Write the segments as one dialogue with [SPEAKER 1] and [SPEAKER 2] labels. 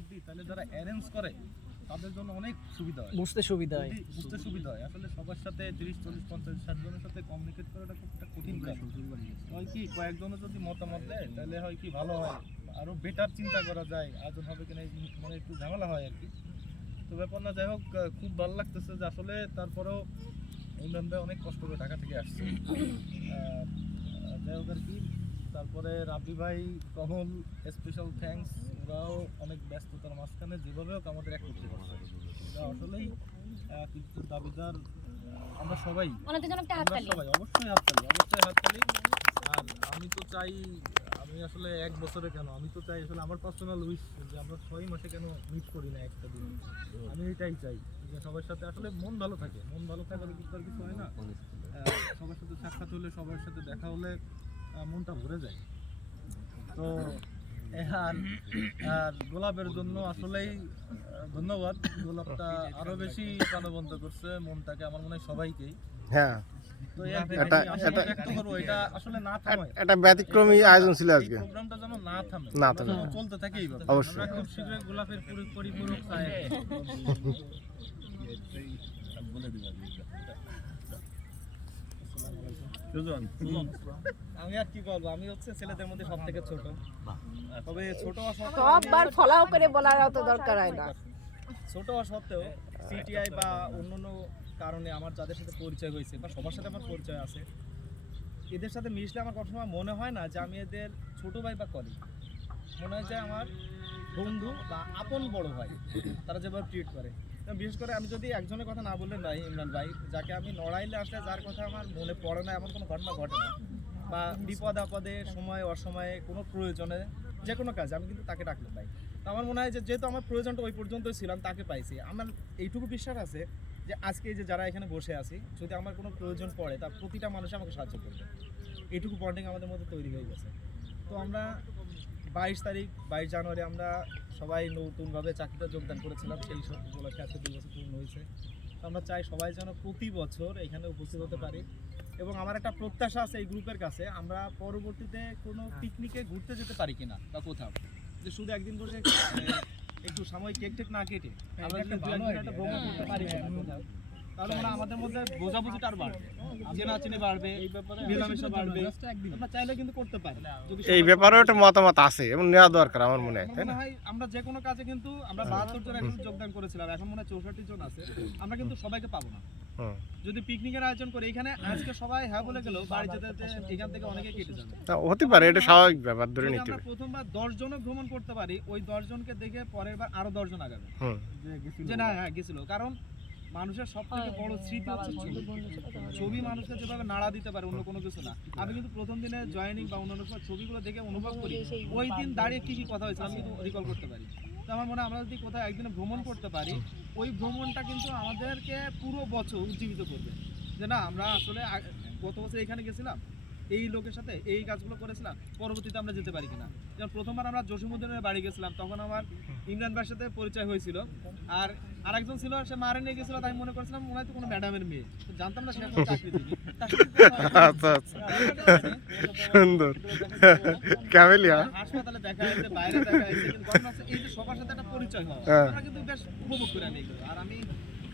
[SPEAKER 1] মতামত দিই তাহলে যারা অ্যারেঞ্জ করে তাদের জন্য অনেক সুবিধা হয়।
[SPEAKER 2] বুঝতে সুবিধা হয়।
[SPEAKER 1] বুঝতে সুবিধা হয়। আসলে সবার সাথে তিরিশ চল্লিশ পঞ্চাশ ষাট জনের সাথে কমিউনিকেট করাটা খুব একটা কঠিন কাজ। হয় কি কয়েকজনের যদি মতামত দেয় তাহলে হয় কি ভালো হয়। আরও বেটার চিন্তা করা যায় আয়োজন হবে কিনা এই জিনিস মানে একটু ঝামেলা হয় আর কি। তো ব্যাপার না যাই হোক খুব ভালো লাগতেছে যে আসলে তারপরেও ইমরান ভাই অনেক কষ্ট করে ঢাকা থেকে আসছে। যাই হোক আর কি তারপরে রাবি ভাই কমল স্পেশাল থ্যাঙ্কস ওরাও অনেক ব্যস্ততার মাঝখানে যেভাবে হোক আমাদের এক করতে পারছে। এটা আসলেই কিন্তু দাবিদার আমরা সবাই।
[SPEAKER 3] ওনাদের জন্য একটা
[SPEAKER 1] আমরা
[SPEAKER 3] হাততালি।
[SPEAKER 1] সবাই অবশ্যই হাততালি অবশ্যই হাততালি। আর আমি তো চাই আমি আসলে এক বছরে কেন আমি তো চাই আসলে আমার পার্সোনাল উইশ যে আমরা ছয় মাসে কেন মিট করি না একটা দিন। আমি এটাই চাই যে সবার সাথে আসলে মন ভালো থাকে। মন ভালো থাকলে কিন্তু আর কিছু হয় না। সবার সাথে সাক্ষাৎ হলে সবার সাথে দেখা হলে মনটা ভরে যায়। তো আর আর গোলাপের জন্য আসলেই ধন্যবাদ। গোলাপটা আরও বেশি প্রাণবন্ত করছে মনটাকে আমার মনে হয় সবাইকেই।
[SPEAKER 4] হ্যাঁ। একটা ব্যতিক্রমী আয়োজন ছিল আজকে।
[SPEAKER 1] প্রোগ্রামটা যেন না থামে। চলতে থাকে
[SPEAKER 4] অবশ্যই।
[SPEAKER 1] গোলাপের পুরো
[SPEAKER 5] আমি আর কি বলব? আমি হচ্ছে ছেলেদের মধ্যে সব থেকে ছোট। তবে ছোট হওয়া সত্ত্বেও
[SPEAKER 6] সববার ফলাও করে বলার অত দরকার হয় না।
[SPEAKER 5] ছোট হওয়া সত্ত্বেও সিটিআই বা অন্যান্য কারণে আমার যাদের সাথে পরিচয় হয়েছে বা সবার সাথে আমার পরিচয় আছে এদের সাথে মিশলে আমার কখনো মনে হয় না যে আমি এদের ছোট ভাই বা কলিগ। মনে হয় যে আমার বন্ধু বা আপন বড় ভাই তারা যেভাবে ট্রিট করে। বিশেষ করে আমি যদি একজনের কথা না বললে নাই ইমরান ভাই, যাকে আমি লড়াইলে আসলে যার কথা আমার মনে পড়ে না, এমন কোনো ঘটনা ঘটে না। বা বিপদ আপদে, সময়, অসময়ে, কোনো প্রয়োজনে, যে কোনো কাজে, আমি কিন্তু তাকে ডাকলে পাই তো আমার মনে হয় যে, যেহেতু আমার প্রয়োজনটা ওই পর্যন্তই ছিলাম তাকে পাইছি। আমার এইটুকু বিশ্বাস আছে যে, আজকে যে যারা এখানে বসে আছি, যদি আমার কোনো প্রয়োজন পড়ে তার প্রতিটা মানুষ আমাকে সাহায্য করবে। এইটুকু বন্ডিং আমাদের মধ্যে তৈরি হয়ে গেছে। তো আমরা বাইশ তারিখ বাইশ জানুয়ারি আমরা সবাই নতুনভাবে চাকরিতে যোগদান করেছিলাম। সেই সব উপলক্ষে আজকে দুই বছর পূর্ণ হয়েছে। তো আমরা চাই সবাই যেন প্রতি বছর এখানে উপস্থিত হতে পারি। এবং আমার একটা প্রত্যাশা আছে এই গ্রুপের কাছে আমরা পরবর্তীতে কোনো পিকনিকে ঘুরতে যেতে পারি কিনা বা কোথাও। যে শুধু একদিন বসে একটু সাময়িক কেক টেক না কেটে আমরা একটা ভ্রমণ করতে পারি কিনা কোথাও। তাহলে মানে আমাদের মধ্যে বোঝাবুঝিটা আর বাড়বে। চেনাচেনি বাড়বে এই ব্যাপারে মেলামেশা বাড়বে। আমরা চাইলে কিন্তু করতে পারি।
[SPEAKER 4] এই ব্যাপারেও একটা মতামত আছে এবং নেওয়া দরকার আমার মনে হয় তাই না?
[SPEAKER 5] আমরা যে কোনো কাজে কিন্তু আমরা বাহাত্তর জন এখন যোগদান করেছিলাম এখন মনে হয় চৌষট্টি জন আছে। আমরা কিন্তু সবাইকে পাবো না। যদি পিকনিকের আয়োজন করে এখানে আজকে সবাই হ্যাঁ বলে গেলেও বাড়ি যেতে যেতে এখান থেকে অনেকে কেটে যাবে।
[SPEAKER 4] হতে পারে এটা স্বাভাবিক ব্যাপার ধরে নিতে
[SPEAKER 5] আমরা
[SPEAKER 4] হবে
[SPEAKER 5] প্রথমবার দশ জনও ভ্রমণ করতে পারি ওই দশ জনকে দেখে পরের বার আরও দশ জন আগাবে। যে না হ্যাঁ গেছিল। কারণ মানুষের সব থেকে বড় স্মৃতি হচ্ছে ছবি। ছবি মানুষকে যেভাবে নাড়া দিতে পারে অন্য কোনো কিছু না। আমি কিন্তু প্রথম দিনে জয়েনিং বা অন্য সময় ছবিগুলো দেখে অনুভব করি। ওই দিন দাঁড়িয়ে কি কি কথা হয়েছে আমি কিন্তু রিকল করতে পারি। তো আমার মনে হয় আমরা যদি কোথাও একদিনে ভ্রমণ করতে পারি ওই ভ্রমণটা কিন্তু আমাদেরকে পুরো বছর উজ্জীবিত করবে। যে না আমরা আসলে গত বছর এখানে গেছিলাম এই লোকের সাথে এই কাজগুলো করেছিলাম পরবর্তীতে আমরা যেতে পারি কিনা। যেমন প্রথমবার আমরা জসিমুদ্দিনের বাড়ি গেছিলাম তখন আমার ইমরান ভাইয়ের সাথে পরিচয় হয়েছিল। আর আরেকজন ছিল সে মারে নিয়ে গেছিল তাই মনে করছিলাম মনে হয় তো কোনো ম্যাডামের মেয়ে। জানতাম না সে এখন হয়েছে।
[SPEAKER 4] আচ্ছা আচ্ছা। সুন্দর। ক্যামেলিয়া।
[SPEAKER 5] হাসপাতালে দেখা হয়েছে বাইরে দেখা হয়েছে কিন্তু এই যে সবার সাথে একটা পরিচয়
[SPEAKER 4] হ্যাঁ।
[SPEAKER 5] আমরা কিন্তু বেশ উপভোগ করে আনি আর আমি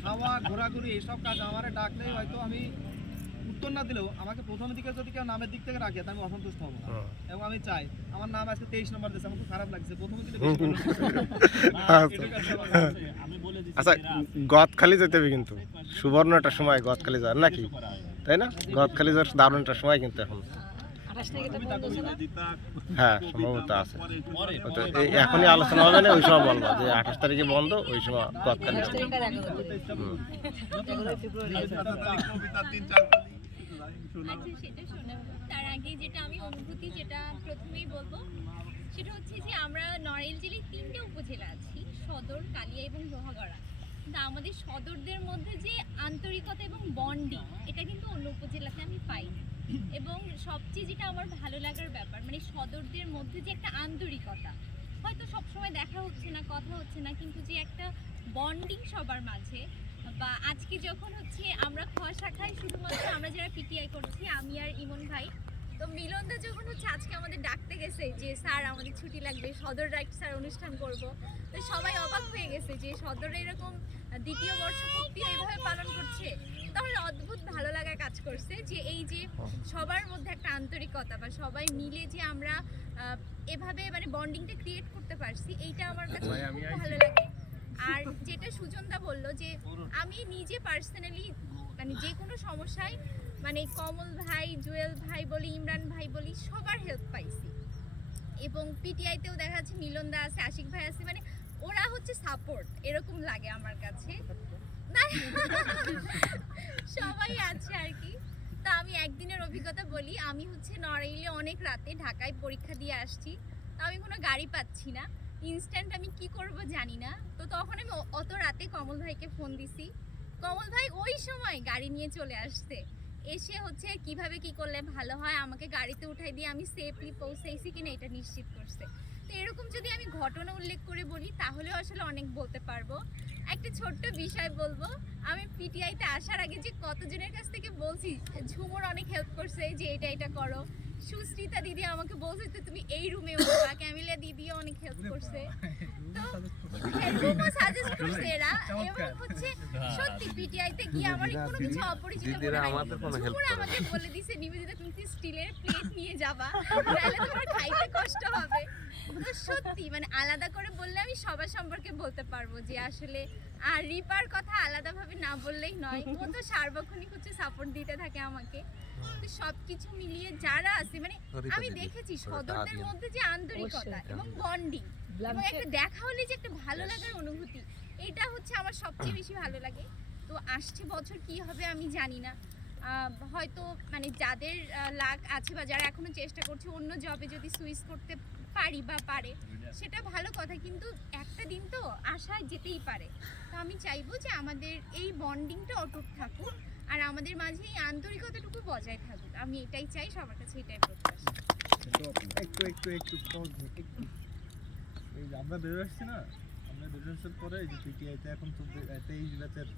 [SPEAKER 5] খাওয়া ঘোরাঘুরি এইসব কাজ আমারে ডাকলেই হয়তো আমি উত্তর না দিলেও আমাকে প্রথম দিকে যদি কেউ নামের দিক থেকে রাখে তাহলে আমি অসন্তুষ্ট হব না। এবং আমি চাই আমার নাম আজকে তেইশ নম্বর দিয়েছে আমার খুব খারাপ লাগছে প্রথমে দিলে।
[SPEAKER 4] আচ্ছা। আচ্ছা গদখালি যেতে হবে কিন্তু। সুবর্ণ একটা সময় গদখালি যাওয়ার নাকি? তাই না? গদখালি যাওয়ার দারুণ একটা সময় কিন্তু এখন। হ্যাঁ সম্ভবত আছে। তো এখনই আলোচনা হবে না ওই সময় বলব। যে আঠাশ তারিখে বন্ধ ওই সময় গদখালি
[SPEAKER 3] আচ্ছা সেটা তার আগে যেটা আমি অনুভূতি যেটা প্রথমেই বলব, সেটা হচ্ছে যে আমরা নড়াইল জেলায় তিনটে উপজেলা আছি, সদর, কালিয়া এবং লোহাগড়া। কিন্তু আমাদের সদরদের মধ্যে যে আন্তরিকতা এবং বন্ডিং, এটা কিন্তু অন্য উপজেলাতে আমি পাই এবং সবচেয়ে যেটা আমার ভালো লাগার ব্যাপার মানে সদরদের মধ্যে যে একটা আন্তরিকতা। হয়তো সবসময় দেখা হচ্ছে না, কথা হচ্ছে না, কিন্তু যে একটা বন্ডিং সবার মাঝে বা আজকে যখন হচ্ছে আমরা খ শাখায় শুধুমাত্র আমরা যারা পিটিআই করছি আমি আর ইমন ভাই তো মিলনদা যখন হচ্ছে আজকে আমাদের ডাকতে গেছে যে স্যার আমাদের ছুটি লাগবে সদর রাইট স্যার অনুষ্ঠান করব। তো সবাই অবাক হয়ে গেছে যে সদরে এরকম দ্বিতীয় বর্ষপূর্তি এইভাবে পালন করছে। তাহলে অদ্ভুত ভালো লাগা কাজ করছে যে এই যে সবার মধ্যে একটা আন্তরিকতা বা সবাই মিলে যে আমরা এভাবে মানে বন্ডিংটা ক্রিয়েট করতে পারছি এইটা আমার কাছে খুব ভালো লাগে। আর যেটা সুজনদা বলল যে আমি নিজে পার্সোনালি মানে যে কোনো সমস্যায় মানে কমল ভাই জুয়েল ভাই বলি ইমরান ভাই বলি সবার হেল্প পাইছি। এবং পিটিআইতেও দেখা যাচ্ছে মিলনদা আছে আশিক ভাই আছে মানে ওরা হচ্ছে সাপোর্ট এরকম লাগে আমার কাছে। না সবাই আছে আর কি। তা আমি একদিনের অভিজ্ঞতা বলি আমি হচ্ছে নড়াইলে অনেক রাতে ঢাকায় পরীক্ষা দিয়ে আসছি তা আমি কোনো গাড়ি পাচ্ছি না। ইনস্ট্যান্ট আমি কি করব জানি না। তো তখন আমি অত রাতে কমল ভাইকে ফোন দিছি। কমল ভাই ওই সময় গাড়ি নিয়ে চলে আসছে। এসে হচ্ছে কীভাবে কি করলে ভালো হয়, আমাকে গাড়িতে উঠাই দিয়ে আমি সেফলি পৌঁছেছি কিনা এটা নিশ্চিত করছে। তো এরকম যদি আমি ঘটনা উল্লেখ করে বলি, তাহলেও আসলে অনেক বলতে পারব। একটা ছোট্ট বিষয় বলব, আমি পিটিআইতে আসার আগে যে কতজনের কাছ থেকে বলছি, ঝুমুর অনেক হেল্প করছে যে এটা এটা করো। সুস্মিতা দিদি আমাকে বলছে যে তুমি এই রুমে উঠবা ক্যামিলা দিদিও অনেক হেল্প করছে। তো রুমও সাজেস্ট করছে এরা। এবং হচ্ছে সত্যি পিটিআইতে গিয়ে আমার কোনো কিছু অপরিচিত মনে ঝুমুর আমাকে বলে দিছে নিবেদিতা তুমি স্টিলের প্লেট নিয়ে যাবা? তাহলে তোমার খাইতে কষ্ট হবে। তো সত্যি মানে আলাদা করে বললে আমি সবার সম্পর্কে বলতে পারব যে আসলে আর রিপার কথা আলাদাভাবে না বললেই নয়। ও তো সার্বক্ষণিক হচ্ছে সাপোর্ট দিতে থাকে আমাকে। তো সবকিছু মিলিয়ে যারা আছে মানে আমি দেখেছি সদরদের মধ্যে যে আন্তরিকতা এবং বন্ডিং এবং একটা দেখা হলে যে একটা ভালো লাগার অনুভূতি এটা হচ্ছে আমার সবচেয়ে বেশি ভালো লাগে। তো আসছে বছর কি হবে আমি জানি না। আহ, হয়তো মানে যাদের লাক আছে বা যারা এখনও চেষ্টা করছে অন্য জবে যদি সুইচ করতে পারি বা পারে, সেটা ভালো কথা, কিন্তু একটা দিন তো আশা যেতেই পারে। তো আমি চাইব যে আমাদের এই বন্ডিংটা অটুট থাকুক, আর আমাদের মাঝে এই আন্তরিকতাটুকু বজায় থাকুক। আমি এটাই চাই, সবার কাছে এটাই
[SPEAKER 1] একটু একটু একটু এই আমরা বেরো না, আমরা বেরো পরে এই যে পিটিআইতে এখন তো তেইশ ব্যাচের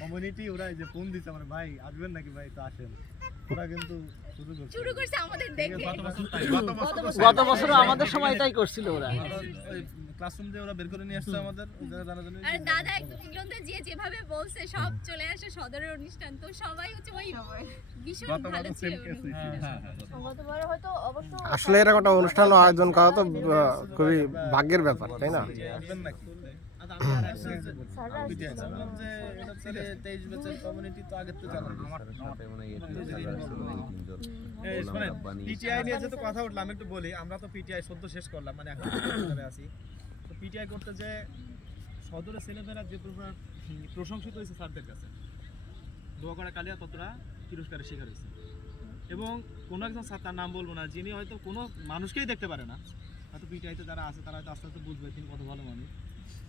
[SPEAKER 1] কমিউনিটি ওরা এই যে ফোন দিচ্ছে আমার ভাই, আসবেন নাকি ভাই? তো আসেন। শুরু করছে।
[SPEAKER 3] আমাদের দেখে।
[SPEAKER 6] গত বছর আমাদের সময় এটাই করছিল ওরা।
[SPEAKER 1] ক্লাসরুম দিয়ে ওরা বের করে নিয়ে আসছে আমাদের
[SPEAKER 3] আর দাদা একদম যে যেভাবে বলছে সব চলে আসে সদরের অনুষ্ঠান। তো সবাই হচ্ছে ওই ভীষণ ভালো ছিল।
[SPEAKER 1] হ্যাঁ,
[SPEAKER 6] হয়তো অবশ্য
[SPEAKER 4] আসলে এরকম একটা অনুষ্ঠান আয়োজন করা তো খুবই ভাগ্যের ব্যাপার তাই না?
[SPEAKER 5] কথা উঠলাম একটু বলি আমরা তো পিটিআই সদ্য শেষ করলাম মানে আছি তো পিটিআই করতে যে ছেলেমেয়েরা যে প্রশংসিত হয়েছে স্যারদের কাছে দোয়া করা কালিয়া ততটা তিরস্কারের শিকার হয়েছে এবং কোনো একজন স্যার তার নাম বলব না যিনি হয়তো কোনো মানুষকেই দেখতে পারে না হয়তো পিটিআইতে যারা আছে, তারা হয়তো আস্তে আস্তে বুঝবে, তিনি কত ভালো মানুষ।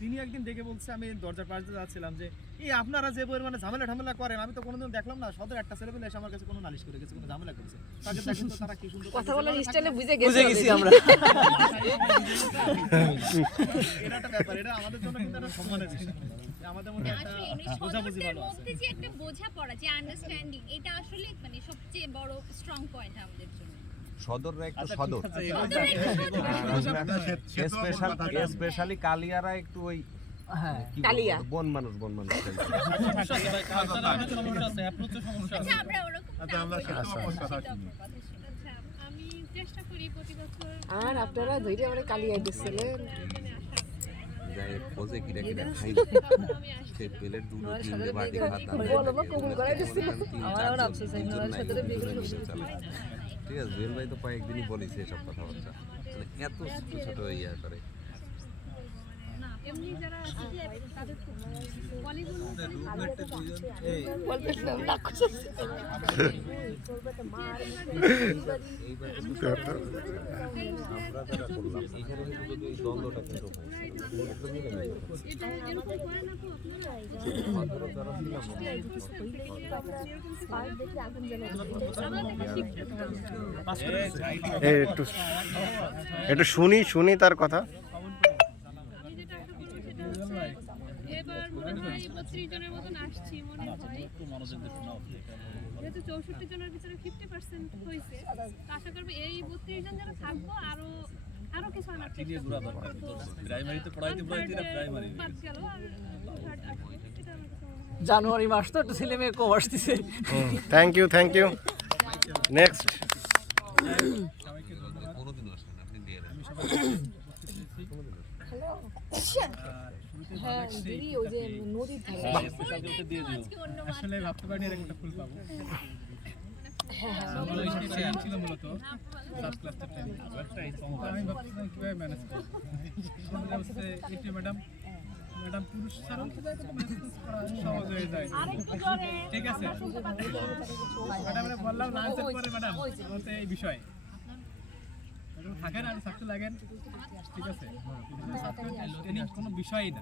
[SPEAKER 5] তিনি একদিন ডেকে বলছে আমি দরজার পাশ দিয়ে যাচ্ছিলাম যে এই আপনারা যে পরিমাণে ঝামেলা ঝামেলা করেন আমি তো কোনোদিন দেখলাম না সদর একটা ছেলে পেলে এসে আমার কাছে কোনো নালিশ করে গেছে কোনো ঝামেলা করেছে। তাকে দেখেন তো তারা কি সুন্দর
[SPEAKER 6] কথা বলার স্টাইলে বুঝে
[SPEAKER 2] বুঝে গেছি আমরা
[SPEAKER 1] এটা একটা ব্যাপার এটা আমাদের জন্য কিন্তু একটা সম্মানের বিষয়। আমাদের মধ্যে একটা বোঝাবুঝি ভালো আছে।
[SPEAKER 3] যে একটা বোঝাপড়া যে আন্ডারস্ট্যান্ডিং এটা আসলে মানে সবচেয়ে বড় স্ট্রং পয়েন্ট আমাদের জন্য।
[SPEAKER 2] সদররা একটু
[SPEAKER 1] আচ্ছা,
[SPEAKER 2] সদর স্পেশাল স্পেশালি কালিয়ারা একটু ওই। বন মানুষ বন মানুষ।
[SPEAKER 3] আচ্ছা
[SPEAKER 7] আচ্ছা।
[SPEAKER 8] আচ্ছা
[SPEAKER 6] আর আপনারা ধৈর্য আমরা কালিয়া দিচ্ছিলেন
[SPEAKER 2] যাই খোঁজে কিরা কিরা খাই সে প্লেট দুটো তিনটে বাটি ভাত
[SPEAKER 6] বলো বা কবুল
[SPEAKER 2] ঠিক আছে, জুয়েল ভাই তো কয়েকদিনই বলেছে এসব কথাবার্তা। মানে এত ছোট ছোটো ইয়া করে।
[SPEAKER 8] এমনি যারা আছে তাদের খুব অনেকগুলো
[SPEAKER 6] বলবেন না রাক্ষস
[SPEAKER 2] হয়
[SPEAKER 8] বত্রিশ জনের মতন আসছি মনে হয়। যেহেতু চৌষট্টি জনের ভিতরে ফিফটি পার্সেন্ট হয়েছে আশা করব এই বত্রিশ জন যারা থাকব আরও আরও কিছু আনার চেষ্টা করব।
[SPEAKER 7] প্রাইমারিতে পড়াইতে পড়াইতে প্রাইমারি
[SPEAKER 8] বাদ গেল আর থার্ড আসবে। এটা আমার কাছে
[SPEAKER 9] জানুয়ারি মাস তো একটু ছেলে মেয়ে কম আসতেছে।
[SPEAKER 4] Thank you thank you next
[SPEAKER 2] কোনোদিন আসেন আপনি দিয়ে দেন।
[SPEAKER 6] আজকে অন্য
[SPEAKER 10] আসলে ভাবতে পারিনি এরকম একটা ফুল পাবো। ছিল মূলত। ট্রেনিং আমি ভাবছিলাম কীভাবে ম্যানেজ করব। ম্যাডাম ম্যাডাম পুরুষ ছাড়াও সহজ হয়ে যায়। ঠিক আছে। ম্যাডাম বললাম ম্যাডাম বলতে এই বিষয়। থাকেন আর থাকতে লাগেন। ঠিক আছে। কোনো বিষয়ই না।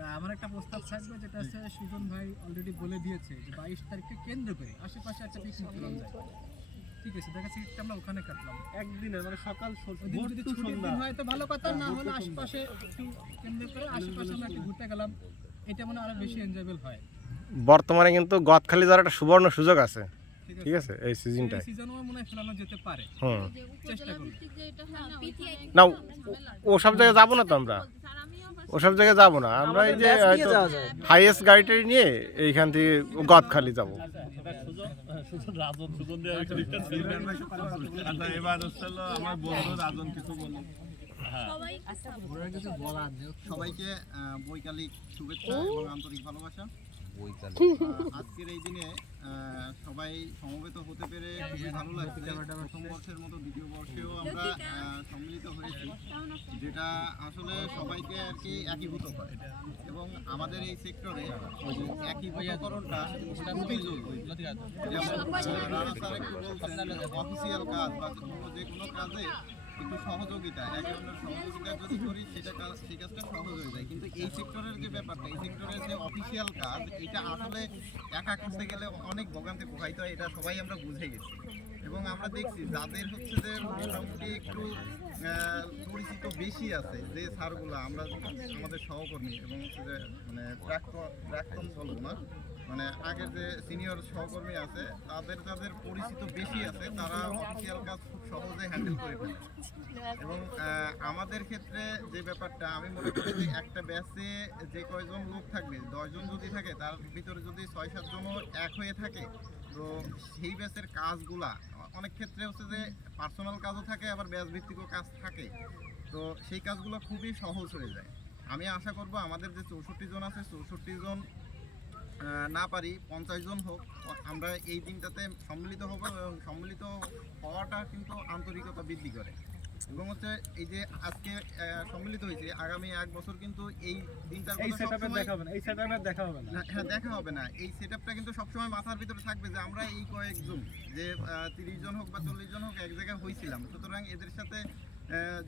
[SPEAKER 10] তা আমার
[SPEAKER 7] একটা
[SPEAKER 10] প্রস্তাব থাকবে যেটা হচ্ছে সুজন ভাই অলরেডি বলে দিয়েছে যে বাইশ তারিখকে কেন্দ্র করে আশেপাশে একটা পিকনিক করা যায়। ঠিক আছে দেখা যাচ্ছে আমরা ওখানে কাটলাম।
[SPEAKER 7] একদিনে মানে সকাল
[SPEAKER 10] যদি ছুটির দিন হয় তো ভালো কথা না হলে আশেপাশে একটু কেন্দ্র করে আশেপাশে আমরা একটু ঘুরতে গেলাম। এটা মনে হয় আরও বেশি এনজয়েবল হয়।
[SPEAKER 4] বর্তমানে কিন্তু গদখালি যাওয়ার একটা সুবর্ণ সুযোগ আছে।
[SPEAKER 10] ঠিক
[SPEAKER 4] আছে। এই সিজনটায়
[SPEAKER 10] এই সিজনও মনে হয় ফেলানো যেতে পারে।
[SPEAKER 4] হুম।
[SPEAKER 10] চেষ্টা করব।
[SPEAKER 4] না ও- ওসব জায়গায় যাব না তো আমরা? ওসব জায়গায় যাব না। আমরা এই যে হয়তো হাইয়েস্ট গাড়িটা নিয়ে এইখান থেকে গদখালি যাব।
[SPEAKER 11] সবাইকে বৈকালিক শুভেচ্ছা এবং আন্তরিক ভালোবাসা।
[SPEAKER 2] বইকাল
[SPEAKER 11] আজকের এই দিনে সবাই সমবেত হতে পেরে খুবই ভালো লাগছে। প্রথম বর্ষের মতো দ্বিতীয় বর্ষেও আমরা সম্মিলিত হয়েছি, যেটা আসলে সবাইকে আর কি একীভূত করে। এবং আমাদের এই সেক্টরে একীভূতকরণটা খুবই জরুরি। যেমন রানা স্যার একটু বলছেন অফিসিয়াল কাজ বা যে কোনো কাজে একটু সহযোগিতা একে অন্যের সহযোগিতা যদি করি, সেটা কাজ সেই কাজটা সহজ হয়ে যায়। কিন্তু এই সেক্টরের যে ব্যাপারটা, এই সেক্টরের যে অফিসিয়াল কাজ, এটা আসলে একা করতে গেলে অনেক ভোগান্তি পোহাইতে হয়, এটা সবাই আমরা বুঝে গেছি। এবং আমরা দেখছি যাদের হচ্ছে যে মোটামুটি একটু পরিচিত বেশি আছে যে স্যারগুলো, আমরা আমাদের সহকর্মী এবং হচ্ছে যে মানে প্রাক্তন বলব না মানে আগের যে সিনিয়র সহকর্মী আছে, তাদের যাদের পরিচিত বেশি আছে, তারা অফিসিয়াল কাজ খুব সহজে হ্যান্ডেল করে ফেলে। এবং আমাদের ক্ষেত্রে যে ব্যাপারটা, আমি মনে করি যে একটা ব্যাচে যে কয়জন লোক থাকবে, দশজন যদি থাকে, তার ভিতরে যদি ছয় সাতজনও এক হয়ে থাকে তো সেই ব্যাচের কাজগুলা, অনেক ক্ষেত্রে হচ্ছে যে পার্সোনাল কাজও থাকে, আবার ব্যাচ ভিত্তিকও কাজ থাকে। তো সেই কাজগুলো খুবই সহজ হয়ে যায়। আমি আশা করব আমাদের যে চৌষট্টি জন আছে, চৌষট্টি জন না পারি, পঞ্চাশ জন হোক, আমরা এই দিনটাতে সম্মিলিত হব এবং সম্মিলিত হওয়াটা কিন্তু আন্তরিকতা বৃদ্ধি করে। এবং হচ্ছে এই যে আজকে আহ, সম্মিলিত হয়েছে আগামী এক বছর কিন্তু এই দিনটার
[SPEAKER 10] এই সেটআপে দেখা হবে না এই সেটআপে দেখা হবে না।
[SPEAKER 11] হ্যাঁ দেখা হবে না। এই সেটআপটা কিন্তু সবসময় মাথার ভিতরে থাকবে যে আমরা এই কয়েকজন যে তিরিশ জন হোক বা চল্লিশ জন হোক এক জায়গায় হয়েছিলাম সুতরাং এদের সাথে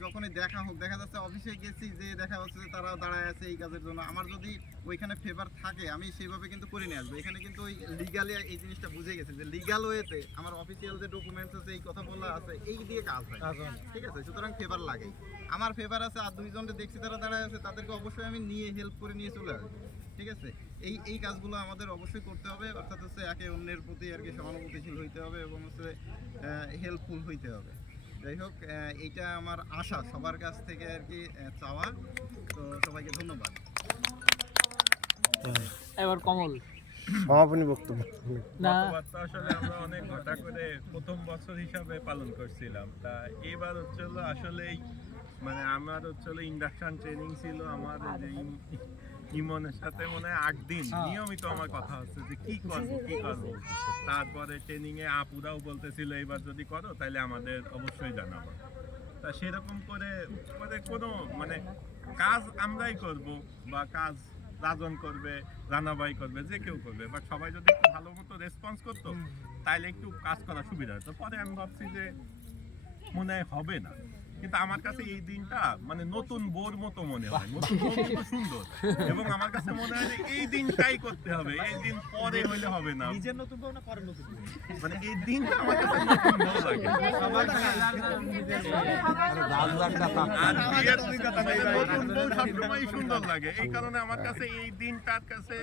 [SPEAKER 11] যখনই দেখা হোক দেখা যাচ্ছে অফিসে গেছি যে দেখা যাচ্ছে যে তারা দাঁড়ায় আছে এই কাজের জন্য। আমার যদি ওইখানে ফেভার থাকে আমি সেইভাবে কিন্তু করে নিয়ে আসব। এখানে কিন্তু ওই লিগালি এই জিনিসটা বুঝে গেছে যে লিগাল ওয়েতে আমার অফিসিয়াল যে ডকুমেন্টস আছে এই কথা বলা আছে এই দিয়ে কাজ হয়। ঠিক আছে? সুতরাং ফেভার লাগে আমার ফেভার আছে আর দুইজনকে দেখছি তারা দাঁড়ায় আছে তাদেরকে অবশ্যই আমি নিয়ে হেল্প করে নিয়ে চলে আসব। ঠিক আছে? এই এই কাজগুলো আমাদের অবশ্যই করতে হবে অর্থাৎ হচ্ছে একে অন্যের প্রতি আর কি সহানুভূতিশীল হইতে হবে এবং হচ্ছে হেল্পফুল হইতে হবে। যাই হোক এইটা আমার আশা সবার কাছ থেকে আর কি চাওয়া। তো সবাইকে ধন্যবাদ।
[SPEAKER 9] এবার কমল।
[SPEAKER 4] সমাপনী বক্তব্য।
[SPEAKER 9] না।
[SPEAKER 7] আসলে আমরা অনেক ঘটা করে প্রথম বছর হিসাবে পালন করছিলাম। তা এবার হচ্ছে আসলেই মানে আমার হচ্ছে ইন্ডাকশন ট্রেনিং ছিল আমার যে ইমনের সাথে মনে হয় আট দিন নিয়মিত আমার কথা হচ্ছে যে কি করব কি করব? তারপরে ট্রেনিং এ আপুরাও বলতেছিল এবার যদি করো তাহলে আমাদের অবশ্যই জানাব। তা সেরকম করে মানে কোনো মানে কাজ আমরাই করব বা কাজ রাজন করবে রানাবাই করবে যে কেউ করবে। বাট সবাই যদি একটু ভালো মতো রেসপন্স করতো তাহলে একটু কাজ করা সুবিধা হতো। পরে আমি ভাবছি যে মনে হয় হবে না। কিন্তু আমার কাছে এই দিনটা মানে নতুন বোর মতো মনে হয়। নতুন বোর মতো সুন্দর। এবং আমার কাছে মনে হয় যে এই দিনটাই করতে হবে। এই দিন পরে হইলে হবে না।
[SPEAKER 1] নিজের নতুন বউ না পরের নতুন
[SPEAKER 7] মানে এই দিনটা আমার কাছে নতুন ভালো লাগে। আর বিয়ের নতুন বউ সবসময়ই সুন্দর লাগে। এই কারণে আমার কাছে এই দিনটার কাছে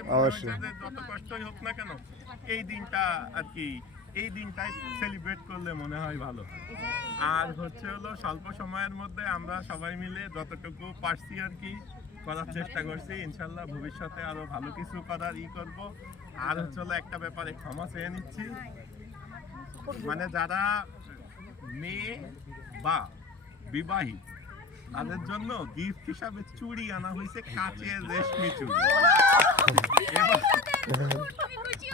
[SPEAKER 7] যত কষ্টই হোক না কেন এই দিনটা আর কি এই দিনটাই সেলিব্রেট করলে মনে হয় ভালো। আর হচ্ছে হলো স্বল্প সময়ের মধ্যে আমরা সবাই মিলে যতটুকু পারছি আর কি করার চেষ্টা করছি। ইনশাল্লাহ ভবিষ্যতে আরও ভালো কিছু করার ই করব। আর হচ্ছে হলো একটা ব্যাপারে ক্ষমা চেয়ে নিচ্ছি। মানে যারা মেয়ে বা বিবাহিত তাদের জন্য গিফট হিসাবে চুড়ি আনা হয়েছে কাচের রেশমি চুড়ি।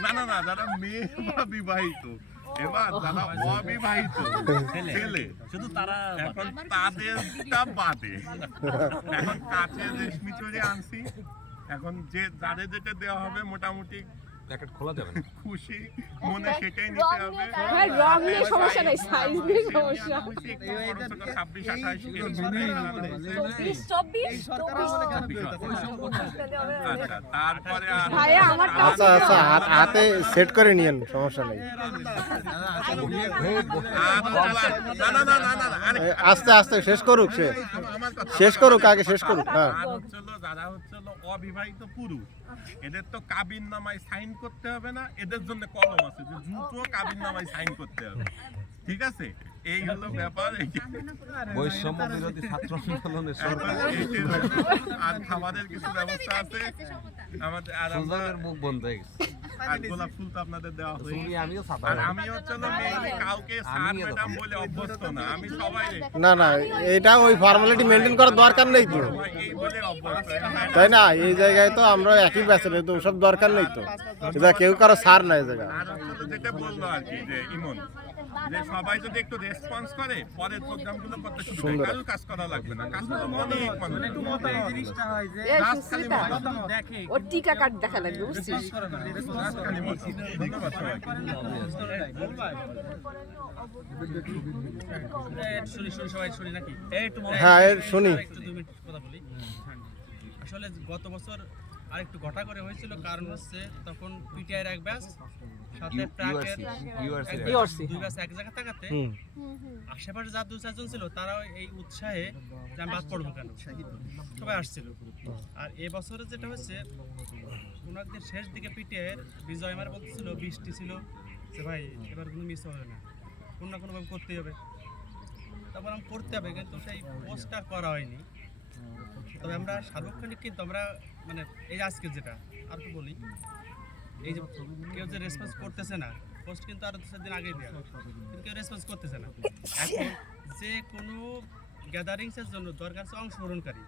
[SPEAKER 7] না না না যারা মেয়ে বা বিবাহিত এবার যারা অবিবাহিত ছেলে
[SPEAKER 1] শুধু তারা
[SPEAKER 7] এখন তাদেরটা বাদে। এখন কাচের রেশমি চুড়ি আনছি। এখন যে যাদের যেটা দেওয়া হবে মোটামুটি
[SPEAKER 2] প্যাকেট খোলা যাবে না।
[SPEAKER 7] খুশি মনে সেটাই নিতে হবে।
[SPEAKER 5] রং নিয়ে সমস্যা নেই, size নিয়ে সমস্যা।
[SPEAKER 7] আচ্ছা তারপরে
[SPEAKER 4] আচ্ছা আচ্ছা হাতে সেট করে নিয়েন সমস্যা নেই।
[SPEAKER 7] না না না না না আরে
[SPEAKER 4] এই আস্তে আস্তে শেষ করুক সে। শেষ করুক আগে শেষ করুক হ্যাঁ।
[SPEAKER 7] হচ্ছে অবিবাহিত পুরুষ এদের তো কাবিন নামায় সাইন করতে হবে না এদের জন্য কলম আছে যে জুতো কাবিন নামায় সাইন করতে হবে। ঠিক আছে? এই হলো ব্যাপার
[SPEAKER 2] বৈষম্য বিরোধী ছাত্র আন্দোলনের সরকার।
[SPEAKER 7] আর খাবারের কিছু ব্যবস্থা আছে। আমাদের আর
[SPEAKER 2] মুখ বন্ধ হয়ে গেছে।
[SPEAKER 7] আর গোলাপ ফুল তো আপনাদের দেওয়া হয়েছে
[SPEAKER 2] আমিও
[SPEAKER 7] আর আমি হচ্ছে মেইনলি কাউকে স্যার ম্যাডাম বলে অভ্যস্ত না আমি সবাই
[SPEAKER 4] না না এটা ওই ফর্মালিটি মেনটেন করার দরকার নেই তো।
[SPEAKER 7] বলে অভ্যস্ত।
[SPEAKER 4] তাই না? এই জায়গায় তো আমরা একই ব্যাচের তো ওসব দরকার নেই তো। এটা কেউ কারও সার নাই এই জায়গা
[SPEAKER 7] আর যেটা বলল আর কি যে ইমন যে সবাই যদি একটু রেসপন্স করে পরের প্রোগ্রামগুলো করতে সুবিধা হয়। কাজ করা লাগবে না। কাজ করতে অনেক মানুষ
[SPEAKER 1] একটু মত এই জিনিসটা হয় যে
[SPEAKER 5] এই
[SPEAKER 7] কাজ খালি
[SPEAKER 1] দেখে
[SPEAKER 5] ওর টিকা কার্ড দেখা লাগবে বুঝছিস?
[SPEAKER 7] কাজ খালি। ধন্যবাদ
[SPEAKER 1] সবাই একটু
[SPEAKER 4] হ্যাঁ এর শুনি।
[SPEAKER 1] একটু দুই মিনিট কথা বলি। আসলে গত বছর আরেকটু ঘটা করে হয়েছিল কারণ হচ্ছে তখন পিটিআইয়ের এক ব্যাচ আশেপাশে যা দু চারজন ছিল তারাও এই উৎসাহে আমি বাদ পড়ব কেন? সবাই আসছিল। আর এ বছরে যেটা হচ্ছে একদিন শেষ দিকে পিটিআইয়ের বিজয় আমার বলতেছিল বৃষ্টি ছিল। যে ভাই এবার কোনো মিস হবে না। কোনো না কোনোভাবে করতেই হবে। তারপর আমি করতে হবে কিন্তু সেই পোস্টটা করা হয়নি। তবে আমরা সার্বক্ষণিক কিন্তু আমরা মানে এই আজকে যেটা আর কি বলি? এই যে কেউ যে রেসপন্স করতেছে না পোস্ট কিন্তু আরও দু দিন আগেই দেওয়া কিন্তু কেউ রেসপন্স করতেছে না। এখন যে কোনো গ্যাদারিংসের জন্য দরকার হচ্ছে অংশগ্রহণকারী।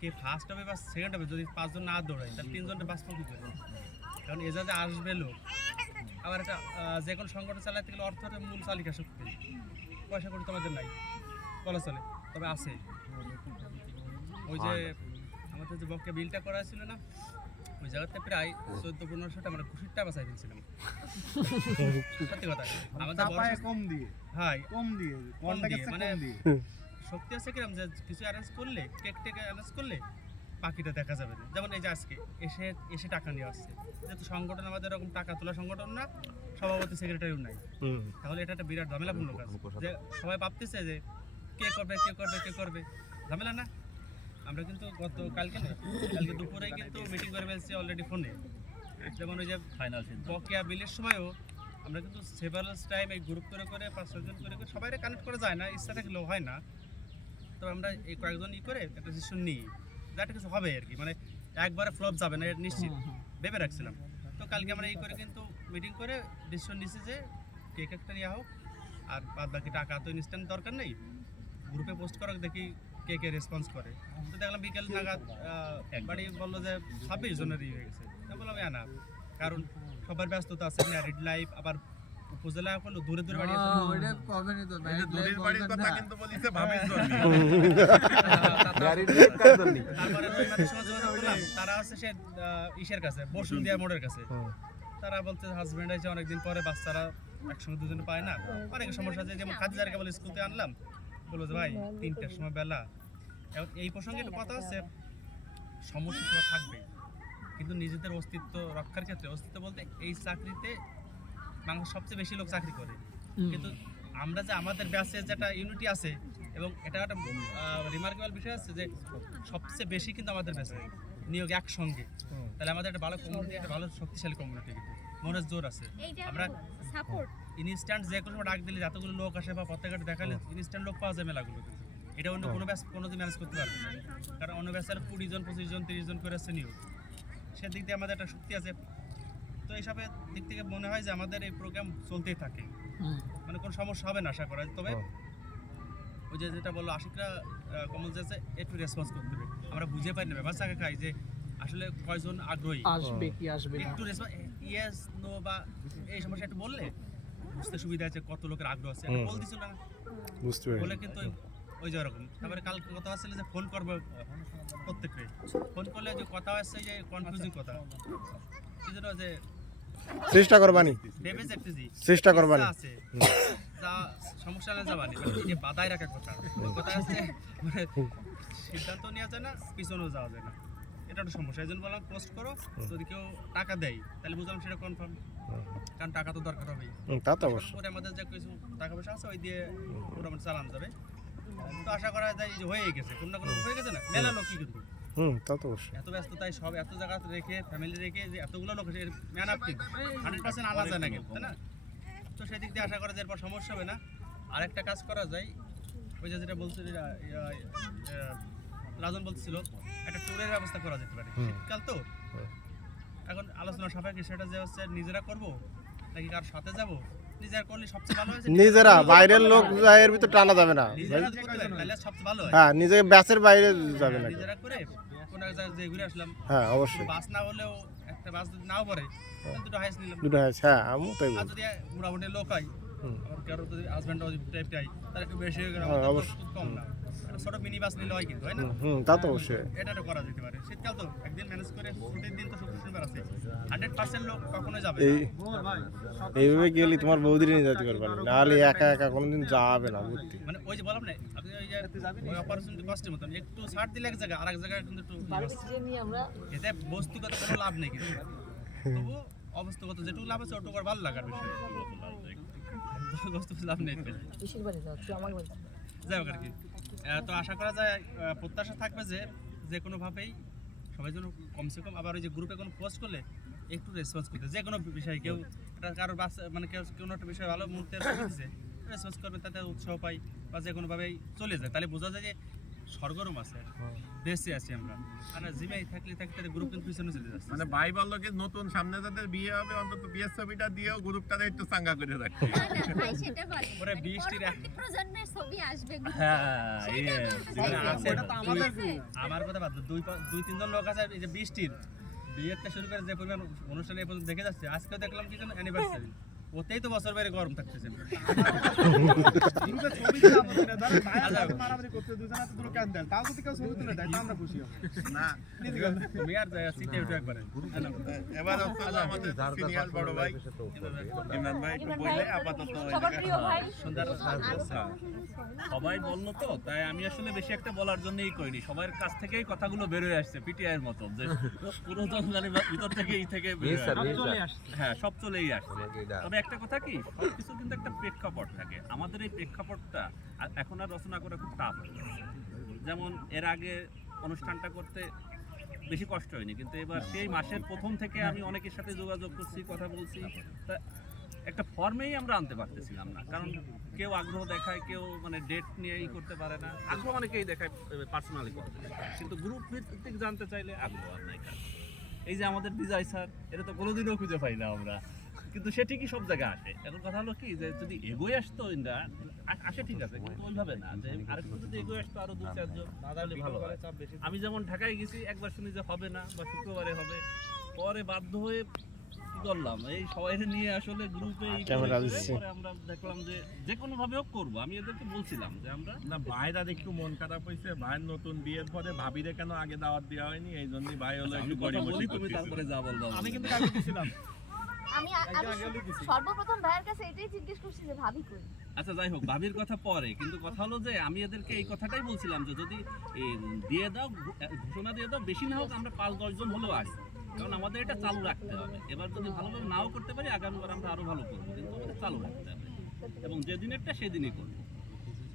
[SPEAKER 1] কে ফার্স্ট হবে বা সেকেন্ড হবে যদি পাঁচজন না দৌড়ায় তাহলে তিনজনটা বাঁচবো কী করে কারণ এজাজে আসবে লোক আবার একটা যে কোনো সংগঠন চালাতে গেলে অর্থের মূল চালিকা শক্তি। পয়সা করে তোমাদের নাই বলা চলে তবে আছে। ওই যে আমাদের যে বকে বিলটা করা ছিল না ওই জায়গাতে প্রায় চোদ্দ পনেরোশোটা আমরা ঘুষির টাকা চাই ফেলছিলাম। সত্যি কথা। আমাদের
[SPEAKER 12] কম দিয়ে।
[SPEAKER 1] হ্যাঁ।
[SPEAKER 12] কম দিয়ে।
[SPEAKER 1] কম দিয়ে, মানে শক্তি আছে কিরম যে কিছু অ্যারেঞ্জ করলে কেক টেক অ্যারেঞ্জ করলে বাকিটা দেখা যাবে না। যেমন এই যে আজকে এসে এসে টাকা নিয়ে আসছে। যেহেতু সংগঠন আমাদের এরকম টাকা তোলা সংগঠন না সভাপতি সেক্রেটারিও নাই। তাহলে এটা একটা বিরাট ঝামেলাপূর্ণ কাজ। যে সবাই ভাবতেছে যে কে করবে কে করবে কে করবে। ঝামেলা না। আমরা কিন্তু গত কালকে না কালকে দুপুরে কিন্তু মিটিং করে ফেলছি অলরেডি ফোনে যেমন ওই যে ফাইনাল বকেয়া বিলের সময়ও আমরা কিন্তু সেভারাল টাইম এই গ্রুপ করে করে পাঁচ ছজন করে করে সবাই কানেক্ট করা যায় না ইচ্ছা থাকলেও হয় না। তবে আমরা এই কয়েকজন ই করে একটা ডিসিশন নিই যাতে কিছু হবে আর কি। মানে একবারে ফ্লপ যাবে না এটা নিশ্চিত। ভেবে রাখছিলাম। তো কালকে আমরা এই করে কিন্তু মিটিং করে ডিসিশন নিছি যে কেক একটা নেওয়া হোক আর বাদ বাকি টাকা তো ইনস্ট্যান্ট দরকার নেই। গ্রুপে পোস্ট করা দেখি কে কে রেসপন্স করে? তো দেখলাম বিকেল নাগাদ বাড়ি বলল যে ছাব্বিশ জনের ইয়ে হয়ে গেছে। তো বললাম না কারণ সবার ব্যস্ততা আছে ম্যারিড লাইফ আবার উপজেলা দূরে দূরে বাড়ি আছে।
[SPEAKER 7] এই যে দূরের বাড়ির কথা কিন্তু বলিছে
[SPEAKER 2] গাড়ির কার জন্য?
[SPEAKER 1] তারপরে যোগাযোগ করলাম তারা আছে সে ইসের কাছে বসুন্ধিয়া মোড়ের কাছে। তারা বলছে হাজবেন্ড আছে অনেকদিন পরে বাচ্চারা একসঙ্গে দুজনে পায় না। অনেক সমস্যা আছে যেমন খাদিজারকে বলে স্কুলতে আনলাম বলল যে ভাই তিনটার সময় বেলা। এখন এই প্রসঙ্গে একটু কথা হচ্ছে সমস্যা সময় থাকবে। কিন্তু নিজেদের অস্তিত্ব রক্ষার ক্ষেত্রে অস্তিত্ব বলতে এই চাকরিতে বাংলাদেশ সবচেয়ে বেশি লোক চাকরি করে। কিন্তু আমরা যে আমাদের ব্যাচে যেটা ইউনিটি আছে এবং এটা একটা রিমার্কেবল বিষয় আছে যে সবচেয়ে বেশি কিন্তু আমাদের ব্যাচে নিয়োগ একসঙ্গে। তাহলে আমাদের একটা ভালো কমিউনিটি একটা ভালো শক্তিশালী কমিউনিটি কিন্তু। মনের জোর আছে। আমরা
[SPEAKER 3] সাপোর্ট
[SPEAKER 1] ইনস্ট্যান্ট যে কোনো ডাক দিলে যতগুলো লোক আসে বা পত্রিকাটা দেখালে ইনস্ট্যান্ট লোক পাওয়া যায় মেলাগুলো এটা অন্য কোনো ব্যাচ কোনো দিন ম্যানেজ করতে পারবে না। কারণ অন্য ব্যাচের কুড়ি জন পঁচিশ জন তিরিশ জন করে আসছে নিয়োগ সেদিক দিয়ে আমাদের একটা শক্তি আছে। তো এইসবের দিক থেকে মনে হয় যে আমাদের এই প্রোগ্রাম চলতেই থাকে। মানে কোনো সমস্যা হবে না আশা করা। তবে ওই যে যেটা বলল আশিকরা কমল যাচ্ছে একটু রেসপন্স করতে হবে। আমরা বুঝে পাই না ব্যাপার চাকা খাই যে আসলে কয়জন আগ্রহী?
[SPEAKER 6] আসবে কি আসবে
[SPEAKER 1] একটু রেসপন্স ইয়েস নো বা এই সমস্যা একটু বললে বুঝতে সুবিধা আছে কত লোকের আগ্রহ আছে। বল দিছিল না।
[SPEAKER 4] বুঝতে
[SPEAKER 1] বলে কিন্তু ওই- যে ওরকম। তারপরে কাল কথা আসছিল যে ফোন করবে প্রত্যেককে। ফোন করলে যে কথা আসছে যে কনফিউজিং কথা। কি যে
[SPEAKER 4] চেষ্টা করবানি চেষ্টা করবানি
[SPEAKER 1] সমস্যা না যাবানি মানে বাধায় রাখার কথা। কথা আছে মানে সিদ্ধান্ত নেওয়া যায় না পিছনেও যাওয়া যায় না। এটা একটা সমস্যা। এই জন্য বললাম পোস্ট করো। যদি কেউ টাকা দেয় তাহলে বুঝলাম সেটা কনফার্ম কারণ টাকা তো দরকার হবেই।
[SPEAKER 4] তা তো অবশ্যই।
[SPEAKER 1] পরে আমাদের যে কিছু টাকা পয়সা আছে ওই দিয়ে মোটামুটি চালানো যাবে। তো আশা করা যায় যে হয়ে গেছে। কোনো না কোনো হয়ে গেছে না? মেলা লোকই কিন্তু
[SPEAKER 4] হুম তা তো অবশ্যই।
[SPEAKER 1] এত ব্যস্ততায় সব এত জায়গা রেখে ফ্যামিলি রেখে যে এতগুলো লোক ম্যান আপ কিন্তু। হান্ড্রেড পার্সেন্ট আনা যায় না কিন্তু তাই না? তো সেদিক দিয়ে আশা করা যায় এরপর সমস্যা হবে না। আরেকটা কাজ করা যায়। ওই যে যেটা বলছিল রাজন বলছিল একটা ট্যুরের ব্যবস্থা করা যেতে পারে। শীতকাল তো? এখন আলোচনা সাপেক্ষে সেটা যে হচ্ছে নিজেরা করব নাকি কার সাথে যাব? নিজেরা করলে সবচেয়ে ভালো হয়
[SPEAKER 4] নিজেরা বাইরের লোক এর ভিতর টানা যাবে না।
[SPEAKER 1] তাহলে সবচেয়ে ভালো হয়।
[SPEAKER 4] হ্যাঁ নিজে ব্যাচের বাইরে যাবে না।
[SPEAKER 1] নিজেরা করে কোন এক জায়গায় যেয়ে ঘুরে আসলাম।
[SPEAKER 4] হ্যাঁ অবশ্যই।
[SPEAKER 1] বাস না হলেও একটা বাস যদি নাও পড়ে দুটো হাইস নিলাম।
[SPEAKER 4] দুটো হয়েছে হ্যাঁ আমি তাই
[SPEAKER 1] আর যদি মোটামুটি লোক হয়। আবার কারও যদি হাজব্যান্ড টাইপ টাই তার একটু বেশি হয়ে গেলে
[SPEAKER 4] হ্যাঁ, অবশ্যই।
[SPEAKER 1] কম না। ছোট মিনি বাস নিলে হয় কিন্তু হয় না?
[SPEAKER 4] হুম, তা তো অবশ্যই।
[SPEAKER 1] এটা তো করা যেতে পারে। শীতকাল তো একদিন ম্যানেজ করে ছুটির দিন তো শুক্র শনিবার আছে। হান্ড্রেড পার্সেন্ট লোক কখনো যাবে না।
[SPEAKER 4] এই এইভাবে গেলে তোমার বৌদির নিয়ে যেতে পারবে না নাহলে একা একা কোনোদিন যাবে না বুঝতে
[SPEAKER 1] মানে ওই যে বললাম না আপনি ওই যে ওই অপারেশন কষ্টের মতন একটু ছাড় দিলে এক জায়গায় আরেক জায়গায় কিন্তু একটু। এতে বস্তুগত কোনো লাভ নেই কিন্তু। তবু অবস্থাগত যেটুকু লাভ আছে ওটুকু আর ভালো লাগার বিষয়। বস্তুগত লাভ নেই। যাই হোক আর কি। তো আশা করা যায় প্রত্যাশা থাকবে যে যে কোনোভাবেই সবাই যেন কমসে কম, আবার ওই যে গ্রুপে কোনো পোস্ট করলে একটু রেসপন্স করতে। যে কোনো বিষয়ে কেউ, একটা কারোর বাস মানে কেউ কোনো একটা বিষয়ে ভালো মুহূর্তে রেসপন্স করবে, তাতে উৎসাহ পাই বা যে কোনোভাবেই চলে যায়। তাহলে বোঝা যায় যে সরগরম আছে। বেঁচে আছি আমরা। আর জিমে থাকলে থাকতে গ্রুপ কিন্তু পিছনে চলে যাচ্ছে।
[SPEAKER 7] মানে ভাই বলল কি নতুন সামনে যাদের বিয়ে হবে অন্তত বিয়ের ছবিটা দিয়েও গ্রুপটারে একটু চাঙ্গা করে রাখতে
[SPEAKER 3] না, না, ভাই সেটা বলে।
[SPEAKER 1] পরে বৃষ্টির এক-
[SPEAKER 3] পরবর্তী প্রজন্মের ছবি আসবে
[SPEAKER 7] হ্যাঁ,
[SPEAKER 3] সেটা
[SPEAKER 7] ইয়ে,
[SPEAKER 1] আছে, এটা তো আমাদের আমার কথা বাদ দুই দুই তিনজন লোক আছে এই যে বৃষ্টির। থেকে শুরু করে যে পরিমাণ অনুষ্ঠানে এই পর্যন্ত দেখে যাচ্ছে আজকে দেখলাম কি যেন অ্যানিভার্সারি ওতেই তো বছর বাইরে গরম থাকতেছে।
[SPEAKER 13] সবাই বলল তো তাই আমি আসলে বেশি একটা বলার জন্যই করিনি সবার কাছ থেকেই কথাগুলো বেরোয় আসছে পিটিআই এর মতো যে পুরোজন ভিতর থেকে এই থেকে। হ্যাঁ সব চলেই আসছে তবে একটা কথা কি? সবকিছু কিন্তু একটা প্রেক্ষাপট থাকে। আমাদের এই প্রেক্ষাপটটা এখন আর রচনা করা খুব টাফ হয়ে যেমন এর আগে অনুষ্ঠানটা করতে বেশি কষ্ট হয়নি, কিন্তু এবার সেই মাসের প্রথম থেকে আমি অনেকের সাথে যোগাযোগ করছি, কথা বলছি। তা একটা ফর্মেই আমরা আনতে পারতেছিলাম না। কারণ কেউ আগ্রহ দেখায়, কেউ মানে ডেট নিয়ে ই করতে পারে না। আগ্রহ অনেকেই দেখায় পার্সোনালি করতে কিন্তু গ্রুপ ভিত্তিক জানতে চাইলে আগ্রহ আর নাই এই যে আমাদের বিজয় স্যার এটা তো কোনোদিনও খুঁজে পাই না আমরা। কিন্তু সে ঠিকই সব জায়গায় আসে। এখন কথা হলো কি যে যদি এগোয় আসতো ইন্দ্রা আসে ঠিক আছে কিন্তু ওইভাবে না। যে আরেকটু যদি এগোয় আসতো আরও দু চারজন তাহলে ভালো হয়। আমি যেমন ঢাকায় গেছি একবার শুনি যে হবে না বা শুক্রবারে হবে। পরে বাধ্য হয়ে করলাম? এই সবাই নিয়ে আসলে গ্রুপে। পরে আমরা দেখলাম যে যে কোনো ভাবে হোক করব। আমি এদেরকে বলছিলাম যে আমরা
[SPEAKER 7] না ভাইরার একটু মন খারাপ হয়েছে। ভাইয়ের নতুন বিয়ের পরে ভাবিরে কেন আগে দাওয়াত দেওয়া হয়নি? এই জন্যই ভাই হলো একটু
[SPEAKER 13] কথা
[SPEAKER 7] গড়িমসি
[SPEAKER 13] বলি তুমি তারপরে যা বলব।
[SPEAKER 5] আমি কিন্তু কাকে দিছিলাম।
[SPEAKER 3] আমি সর্বপ্রথম ভাইয়ের কাছে এটাই জিজ্ঞেস করছি যে ভাবি কই?
[SPEAKER 13] আচ্ছা যাই হোক ভাবির কথা পরে কিন্তু কথা হলো যে আমি এদেরকে এই কথাটাই বলছিলাম যে যদি দিয়ে দাও ঘোষণা দিয়ে দাও বেশি না হোক আমরা পাঁচ দশজন হলেও আসি। কারণ আমাদের এটা চালু রাখতে হবে। এবার যদি ভালোভাবে নাও করতে পারি আগামীবার আমরা আরও ভালো করব। কিন্তু আমাদের চালু রাখতে হবে। এবং যেদিনেরটা সেদিনই করব।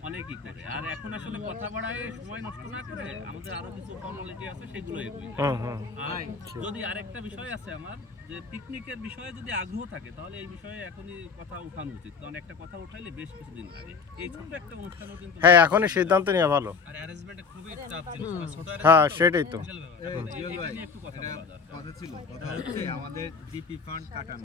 [SPEAKER 13] অনেকই করে। আর এখন আসলে কথা বাড়ায় সময় নষ্ট না করে আমাদের আরও কিছু ফর্মালিটি আছে সেগুলো এগোই
[SPEAKER 4] হুম হুম
[SPEAKER 13] আর যদি আরেকটা বিষয় আছে আমার যে পিকনিকের বিষয়ে যদি আগ্রহ থাকে তাহলে এই বিষয়ে এখনই কথা উঠানো উচিত। কারণ একটা কথা উঠাইলে বেশ কিছুদিন লাগে। এই ছোট্ট একটা অনুষ্ঠানও কিন্তু
[SPEAKER 4] হ্যাঁ এখনই সিদ্ধান্ত নেওয়া ভালো।
[SPEAKER 5] আর অ্যারেঞ্জমেন্ট খুবই চাপ জিনিস। ছোট
[SPEAKER 4] হ্যাঁ সেটাই তো।
[SPEAKER 13] কথা
[SPEAKER 11] কথা ছিল। কথা হচ্ছে আমাদের জিপি ফান্ড কাটানো।